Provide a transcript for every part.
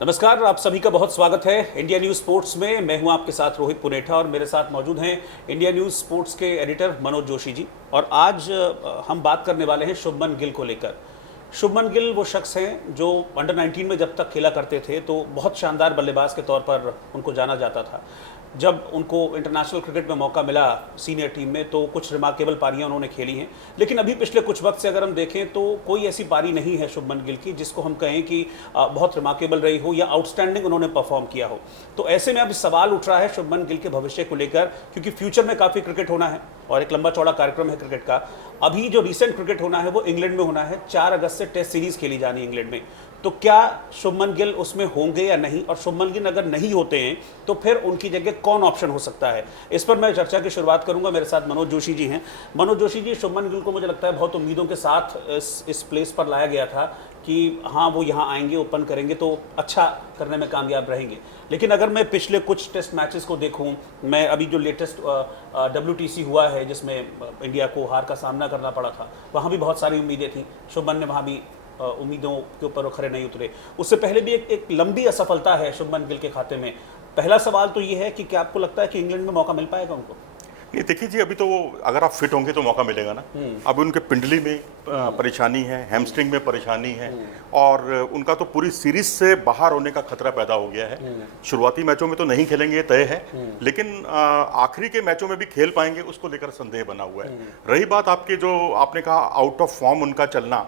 नमस्कार, आप सभी का बहुत स्वागत है इंडिया न्यूज़ स्पोर्ट्स में। मैं हूं आपके साथ रोहित पुनेठा और मेरे साथ मौजूद हैं इंडिया न्यूज़ स्पोर्ट्स के एडिटर मनोज जोशी जी। और आज हम बात करने वाले हैं शुभमन गिल को लेकर। शुभमन गिल वो शख्स हैं जो अंडर 19 में जब तक खेला करते थे तो बहुत शानदार बल्लेबाज के तौर पर उनको जाना जाता था। जब उनको इंटरनेशनल क्रिकेट में मौका मिला सीनियर टीम में तो कुछ रिमार्केबल पारियां उन्होंने खेली हैं। लेकिन अभी पिछले कुछ वक्त से अगर हम देखें तो कोई ऐसी पारी नहीं है शुभमन गिल की जिसको हम कहें कि बहुत रिमार्केबल रही हो या आउटस्टैंडिंग उन्होंने परफॉर्म किया हो। तो ऐसे में अब सवाल उठ रहा है शुभमन गिल के भविष्य को लेकर, क्योंकि फ्यूचर में काफ़ी क्रिकेट होना है और एक लंबा चौड़ा कार्यक्रम है क्रिकेट का। अभी जो रिसेंट क्रिकेट होना है वो इंग्लैंड में होना है। 4 अगस्त से टेस्ट सीरीज खेली जानी है इंग्लैंड में। तो क्या शुभमन गिल उसमें होंगे या नहीं, और शुभमन गिल अगर नहीं होते हैं तो फिर उनकी जगह कौन ऑप्शन हो सकता है, इस पर मैं चर्चा की शुरुआत करूंगा। मेरे साथ मनोज जोशी जी हैं। मनोज जोशी जी, शुभमन गिल को मुझे लगता है बहुत उम्मीदों के साथ इस प्लेस पर लाया गया था कि हाँ वो यहाँ आएंगे, ओपन करेंगे तो अच्छा करने में कामयाब रहेंगे। लेकिन अगर मैं पिछले कुछ टेस्ट मैचेस को देखूं, मैं अभी जो लेटेस्ट WTC हुआ है जिसमें इंडिया को हार का सामना करना पड़ा था, वहाँ भी बहुत सारी उम्मीदें थी। शुभमन ने वहाँ भी उम्मीदों के ऊपर खरे नहीं उतरे। उससे पहले भी एक लंबी असफलता है शुभमन गिल के खाते में। पहला सवाल तो ये है कि क्या आपको लगता है कि इंग्लैंड में मौका मिल पाएगा उनको? नहीं, देखिए जी, अभी तो अगर आप फिट होंगे तो मौका मिलेगा ना। अभी उनके पिंडली में परेशानी है, हैमस्ट्रिंग में परेशानी है और उनका तो पूरी सीरीज से बाहर होने का खतरा पैदा हो गया है। शुरुआती मैचों में तो नहीं खेलेंगे, ये तय है, लेकिन आखिरी के मैचों में भी खेल पाएंगे उसको लेकर संदेह बना हुआ है। रही बात आपके जो आपने कहा आउट ऑफ फॉर्म उनका चलना,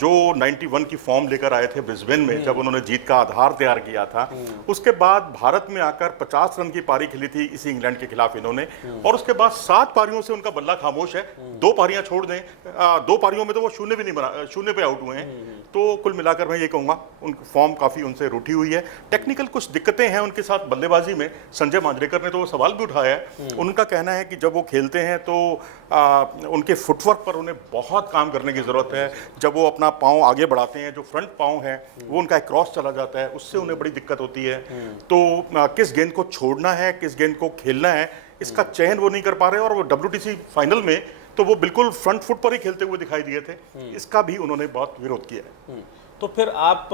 जो 91 की फॉर्म लेकर आए थे ब्रिस्बेन में जब उन्होंने जीत का आधार तैयार किया था, उसके बाद भारत में आकर 50 रन की पारी खेली थी इसी इंग्लैंड के खिलाफ इन्होंने, और उसके बाद 7 पारियों से उनका बल्ला खामोश है। 2 पारियां छोड़ दें, 2 पारियों में तो वो शून्य भी नहीं बना, शून्य पे आउट हुए हैं। तो कुल मिलाकर मैं ये कहूंगा उनकी फॉर्म काफी उनसे रूठी हुई है। टेक्निकल कुछ दिक्कतें हैं उनके साथ बल्लेबाजी में। संजय मांजरेकर ने तो वो सवाल भी उठाया है। उनका कहना है कि जब वो खेलते हैं तो उनके फुटवर्क पर उन्हें बहुत काम करने की जरूरत है। जब वो अपना पाँव आगे बढ़ाते हैं, जो फ्रंट पाँव है वो उनका क्रॉस चला जाता है, उससे उन्हें बड़ी दिक्कत होती है। तो किस गेंद को छोड़ना है, किस गेंद को खेलना है, इसका चयन वो नहीं कर पा रहे। और वो WTC फाइनल में तो वो बिल्कुल फ्रंट फुट पर ही खेलते हुए दिखाई दिए थे। इसका भी उन्होंने बहुत विरोध किया है। तो फिर आप,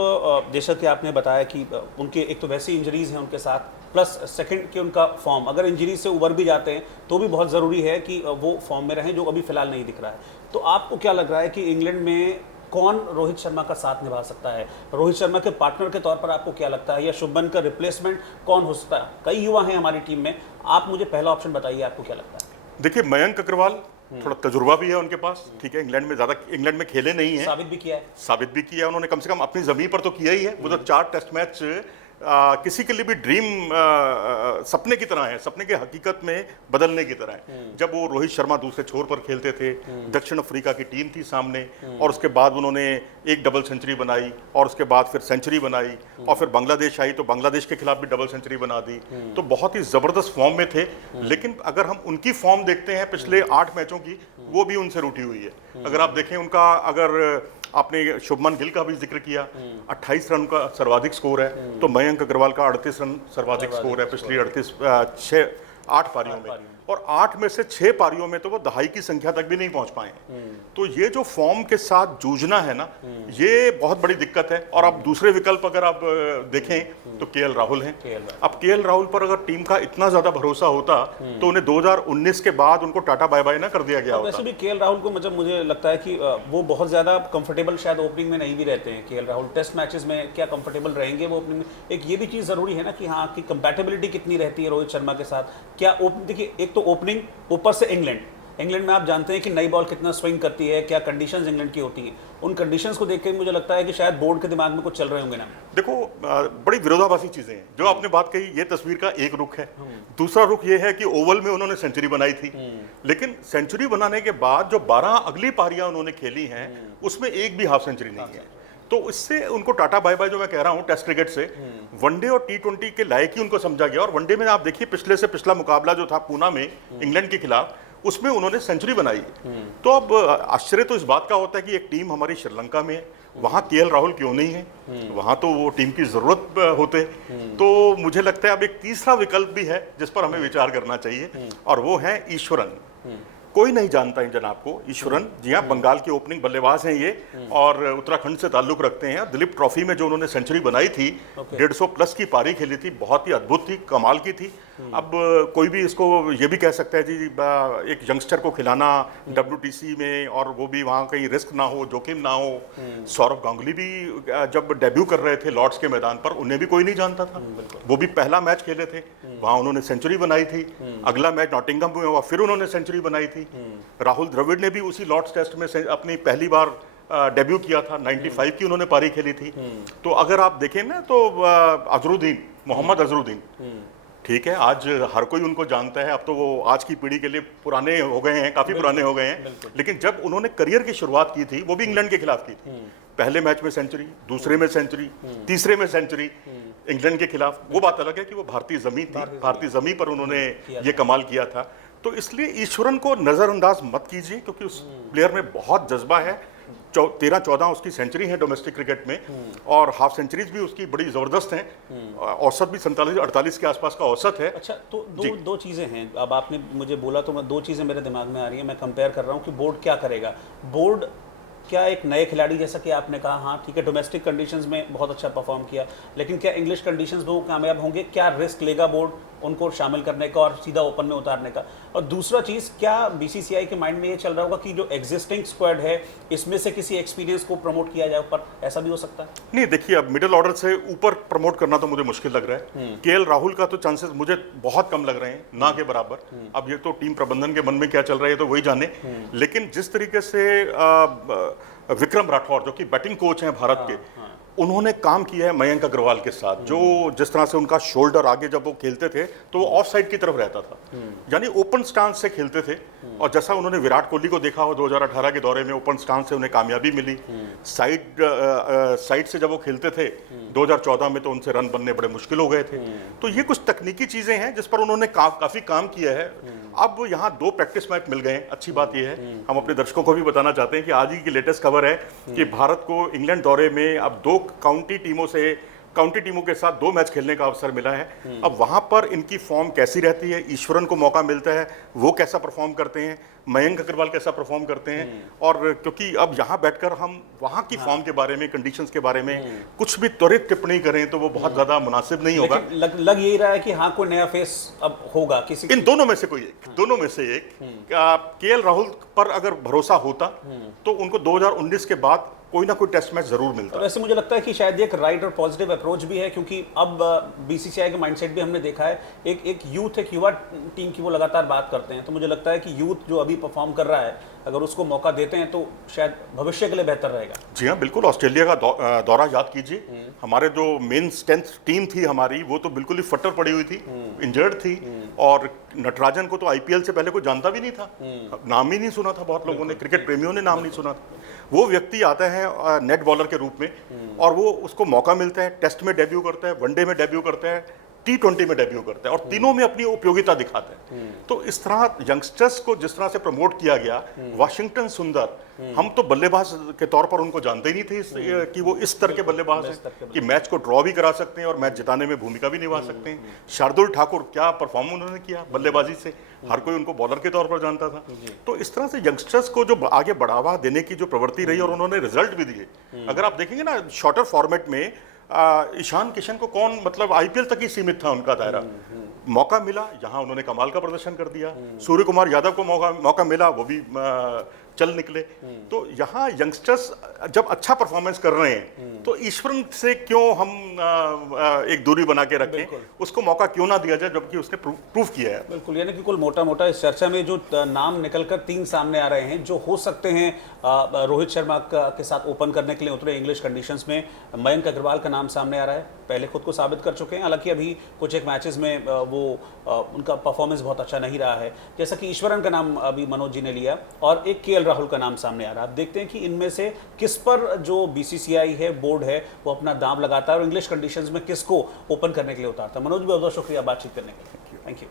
जैसा कि आपने बताया कि उनके एक तो वैसी इंजरीज हैं उनके साथ, प्लस सेकंड कि उनका फॉर्म, अगर इंजरी से उबर भी जाते हैं तो भी बहुत ज़रूरी है कि वो फॉर्म में रहें, जो अभी फिलहाल नहीं दिख रहा है। तो आपको क्या लग रहा है कि इंग्लैंड में कौन रोहित शर्मा का साथ निभा सकता है? रोहित शर्मा के पार्टनर के तौर पर आपको क्या लगता है, या शुभमन का रिप्लेसमेंट कौन हो सकता है? कई युवा हैं हमारी टीम में, आप मुझे पहला ऑप्शन बताइए, आपको क्या लगता है? देखिए, मयंक अग्रवाल थोड़ा तजुर्बा भी है उनके पास, ठीक है, इंग्लैंड में खेले नहीं है, साबित भी किया है उन्होंने, कम से कम अपनी जमीन पर तो किया ही है। वो तो 4 टेस्ट मैच किसी के लिए भी ड्रीम सपने की तरह है, सपने के हकीकत में बदलने की तरह है। जब वो रोहित शर्मा दूसरे छोर पर खेलते थे, दक्षिण अफ्रीका की टीम थी सामने, और उसके बाद उन्होंने एक डबल सेंचुरी बनाई और उसके बाद फिर सेंचुरी बनाई, और फिर बांग्लादेश आई तो बांग्लादेश के खिलाफ भी डबल सेंचुरी बना दी। तो बहुत ही जबरदस्त फॉर्म में थे। लेकिन अगर हम उनकी फॉर्म देखते हैं पिछले 8 मैचों की, वो भी उनसे रूठी हुई है। अगर आप देखें उनका, अगर आपने शुभमन गिल का भी जिक्र किया, 28 रन का सर्वाधिक स्कोर है, तो मयंक अग्रवाल का 38 रन सर्वाधिक स्कोर है पिछली 8 पारियों में, और 8 में से 6 पारियों में तो वो दहाई की संख्या तक भी नहीं पहुंच पाए। तो ये जो फॉर्म के साथ जूझना है ना, ये बहुत बड़ी दिक्कत है। और अब दूसरे विकल्प अगर आप देखें तो KL राहुल हैं। अब KL राहुल पर अगर टीम का इतना ज्यादा भरोसा होता तो उन्हें 2019 के बाद उनको टाटा बाय बाय ना कर दिया गया होता। वैसे भी KL राहुल को मतलब मुझे लगता है कि वो बहुत ज्यादा कंफर्टेबल शायद ओपनिंग में नहीं भी रहते हैं। KL राहुल टेस्ट मैचेस में क्या कंफर्टेबल रहेंगे वो ओपनिंग में? एक ये भी चीज़ जरूरी है ना कि हाँ, कि कंपैटिबिलिटी कितनी रहती है रोहित शर्मा के साथ। क्या देखिए, एक तो ओपनिंग, ऊपर से इंग्लैंड में आप जानते हैं कि नई बॉल कितना स्विंग करती है, क्या कंडीशंस इंग्लैंड की होती हैं। उन कंडीशंस को देख के मुझे लगता है कि शायद बोर्ड के दिमाग में कुछ चल रहे होंगे ना। देखो, बड़ी विरोधाभासी चीजें हैं जो आपने बात कही। ये तस्वीर का एक रुख है। दूसरा रुख ये है कि ओवल में उन्होंने सेंचुरी बनाई थी, लेकिन सेंचुरी बनाने के बाद जो 12 अगली पारियां उन्होंने खेली हैं उसमें एक भी हाफ सेंचुरी नहीं है। तो इससे उनको टाटा बाय बाय जो मैं कह रहा हूं टेस्ट क्रिकेट से, वनडे और T20 के लायक ही उनको समझा गया। और वनडे में आप देखिए, पिछले से पिछला मुकाबला जो था पूना में इंग्लैंड के खिलाफ, उसमें उन्होंने सेंचुरी बनाई। तो अब आश्चर्य तो इस बात का होता है कि एक टीम हमारी श्रीलंका में है, वहां KL राहुल क्यों नहीं है? वहां तो वो टीम की जरूरत होते। तो मुझे लगता है अब एक तीसरा विकल्प भी है जिस पर हमें विचार करना चाहिए, और वो है ईश्वरन। कोई नहीं जानता इन जनाब को, ईश्वरन जी हाँ, बंगाल के ओपनिंग बल्लेबाज हैं ये और उत्तराखंड से ताल्लुक रखते हैं। दिलीप ट्रॉफी में जो उन्होंने सेंचुरी बनाई थी, 150 प्लस की पारी खेली थी, बहुत ही अद्भुत थी, कमाल की थी। अब कोई भी इसको ये भी कह सकता है जी एक यंगस्टर को खिलाना WTC में, और वो भी वहाँ कहीं रिस्क ना हो, जोखिम ना हो। सौरव गांगुली भी जब डेब्यू कर रहे थे लॉर्ड्स के मैदान पर, उन्हें भी कोई नहीं जानता था, वो भी पहला मैच खेले थे, वहाँ उन्होंने सेंचुरी बनाई थी। अगला मैच नॉटिंघम में हुआ, फिर उन्होंने सेंचुरी बनाई थी। राहुल द्रविड़ ने भी उसी लॉर्ड्स टेस्ट में अपनी पहली बार डेब्यू किया था, 95 की उन्होंने पारी खेली थी। तो अगर आप देखें ना तो अजरुद्दीन, मोहम्मद अजरुद्दीन, ठीक है, आज हर कोई उनको जानता है, अब तो वो आज की पीढ़ी के लिए पुराने हो गए हैं, काफी पुराने हो गए हैं, लेकिन जब उन्होंने करियर की शुरुआत की थी वो भी इंग्लैंड के खिलाफ की थी। पहले मैच में सेंचुरी, दूसरे में सेंचुरी, तीसरे में सेंचुरी इंग्लैंड के खिलाफ। वो बात अलग है कि वो भारतीय जमीन थी, भारतीय जमीन पर उन्होंने ये कमाल किया था। तो इसलिए ईश्वरन को नजरअंदाज मत कीजिए, क्योंकि उस प्लेयर में बहुत जज्बा है। 13-14 उसकी सेंचुरी है डोमेस्टिक क्रिकेट में, और हाफ सेंचुरीज भी उसकी बड़ी जबरदस्त हैं। औसत भी 47-48 के आसपास का औसत है। अच्छा, तो दो चीज़ें हैं। अब आपने मुझे बोला तो मैं दो चीज़ें मेरे दिमाग में आ रही हैं, मैं कंपेयर कर रहा हूँ कि बोर्ड क्या करेगा। बोर्ड क्या एक नए खिलाड़ी, जैसा कि आपने कहा, हाँ ठीक है, डोमेस्टिक कंडीशंस में बहुत अच्छा परफॉर्म किया, लेकिन क्या इंग्लिश कंडीशंस में वो कामयाब होंगे? क्या रिस्क लेगा बोर्ड उनको शामिल करने का और सीधा ओपन में उतारने का? और दूसरा चीज़, क्या BCCI के माइंड में ये चल रहा होगा कि जो एग्जिस्टिंग स्क्वाड है इसमें से किसी एक्सपीरियंस को प्रमोट किया जाए ऊपर? ऐसा भी हो सकता है? नहीं, देखिए, अब मिडिल ऑर्डर से ऊपर प्रमोट करना तो मुझे मुश्किल लग रहा है। KL राहुल का तो चांसेस मुझे बहुत कम लग रहे हैं, ना के बराबर। अब ये तो टीम प्रबंधन के मन में क्या चल रहा है तो वही जाने, लेकिन जिस तरीके से विक्रम राठौर, जो कि बैटिंग कोच हैं भारत के, उन्होंने काम किया है मयंक अग्रवाल के साथ, जो जिस तरह से उनका शोल्डर आगे जब वो खेलते थे तो वो ऑफ साइड की तरफ रहता था, यानी ओपन स्टांस से खेलते थे। और जैसा उन्होंने विराट कोहली को देखा हो 2018 के दौरे में, ओपन स्टांस से उन्हें कामयाबी मिली। साइड से जब वो खेलते थे 2014 में तो उनसे रन बनने बड़े मुश्किल हो गए थे। तो ये कुछ तकनीकी चीजें हैं जिस पर उन्होंने काफी काम किया है। अब यहाँ 2 प्रैक्टिस मैच मिल गए। अच्छी बात यह है, हम अपने दर्शकों को भी बताना चाहते हैं कि आज ही की लेटेस्ट खबर है कि भारत को इंग्लैंड दौरे में अब 2 काउंटी टीमों के साथ 2 मैच खेलने का अवसर मिला है। अब वहां पर इनकी फॉर्म कैसी रहती है, ईश्वरन को मौका मिलता है, वो कैसा परफॉर्म करते हैं, मयंक अग्रवाल कैसा परफॉर्म करते हैं। और क्योंकि अब यहाँ बैठकर हम वहाँ की फॉर्म के बारे में, कंडीशंस के बारे में कुछ भी त्वरित टिप्पणी करें तो वो बहुत ज्यादा मुनासिब नहीं होगा। लग यही रहा है कि हाँ, कोई नया फेस अब होगा किसी, इन दोनों में से कोई एक, दोनों में से एक। KL राहुल पर अगर भरोसा होता तो उनको 2019 के बाद कोई ना कोई टेस्ट मैच जरूर मिलता। वैसे मुझे लगता है कि शायद एक राइट और पॉजिटिव अप्रोच भी है, क्योंकि अब BCCI का माइंडसेट भी हमने देखा है, एक यूथ, एक युवा टीम की वो लगातार बात करते हैं। तो मुझे लगता है कि यूथ जो अभी परफॉर्म कर रहा है, अगर उसको मौका देते हैं तो शायद भविष्य के लिए बेहतर रहेगा। जी हाँ, बिल्कुल। ऑस्ट्रेलिया का दौरा याद कीजिए, हमारे जो मेन स्ट्रेंथ टीम थी हमारी, वो तो बिल्कुल ही फटर पड़ी हुई थी, इंजर्ड थी। और नटराजन को तो IPL से पहले कोई जानता भी नहीं था, नाम ही नहीं सुना था, बहुत लोगों ने, क्रिकेट प्रेमियों ने नाम नहीं सुना था। वो व्यक्ति आता है नेट बॉलर के रूप में, और वो उसको मौका मिलता है, टेस्ट में डेब्यू करता है, वनडे में डेब्यू करता है, T20 में डेब्यू करता है, और तीनों में अपनी उपयोगिता दिखाता है। तो इस तरह यंगस्टर्स को जिस तरह से प्रमोट किया गया, वाशिंगटन सुंदर, हम तो बल्लेबाज के तौर पर उनको जानते ही नहीं थे कि वो इस तरह के बल्लेबाज हैं कि मैच को ड्रॉ भी करा सकते हैं और मैच जिताने में भूमिका भी निभा सकते हैं। शार्दुल ठाकुर, क्या परफॉर्म उन्होंने किया बल्लेबाजी से, हर कोई उनको बॉलर के तौर पर जानता था। तो इस तरह से यंगस्टर्स को जो आगे बढ़ावा देने की जो प्रवृत्ति रही, और उन्होंने रिजल्ट भी दिए। अगर आप देखेंगे ना शॉर्टर फॉर्मेट में, ईशान किशन को कौन, मतलब IPL तक ही सीमित था उनका दायरा, मौका मिला, यहाँ उन्होंने कमाल का प्रदर्शन कर दिया। सूर्य कुमार यादव को मौका मिला, वो भी चल निकले। तो यहाँ यंगस्टर्स जब अच्छा परफॉर्मेंस कर रहे हैं तो ईश्वरन से क्यों हम एक दूरी बना के रखें, उसको मौका क्यों ना दिया जाए, जबकि उसने प्रूव किया है। बिल्कुल, यानी कि कुल मोटा मोटा इस चर्चा में जो नाम निकलकर 3 सामने आ रहे हैं, जो हो सकते हैं रोहित शर्मा के साथ ओपन करने के लिए उतरे इंग्लिश कंडीशंस में, मयंक अग्रवाल का नाम सामने आ रहा है, पहले खुद को साबित कर चुके हैं। हालांकि अभी कुछ एक मैचेस में वो उनका परफॉर्मेंस बहुत अच्छा नहीं रहा है, जैसा कि ईश्वरन का नाम अभी मनोज जी ने लिया, और एक KL राहुल का नाम सामने आ रहा है। आप देखते हैं कि इनमें से किस पर जो BCCI है, बोर्ड है, वो अपना दांव लगाता है और इंग्लिश कंडीशंस में किसको ओपन करने के लिए उतारता है। मनोज, बहुत बहुत शुक्रिया बातचीत करने के लिए। Thank you.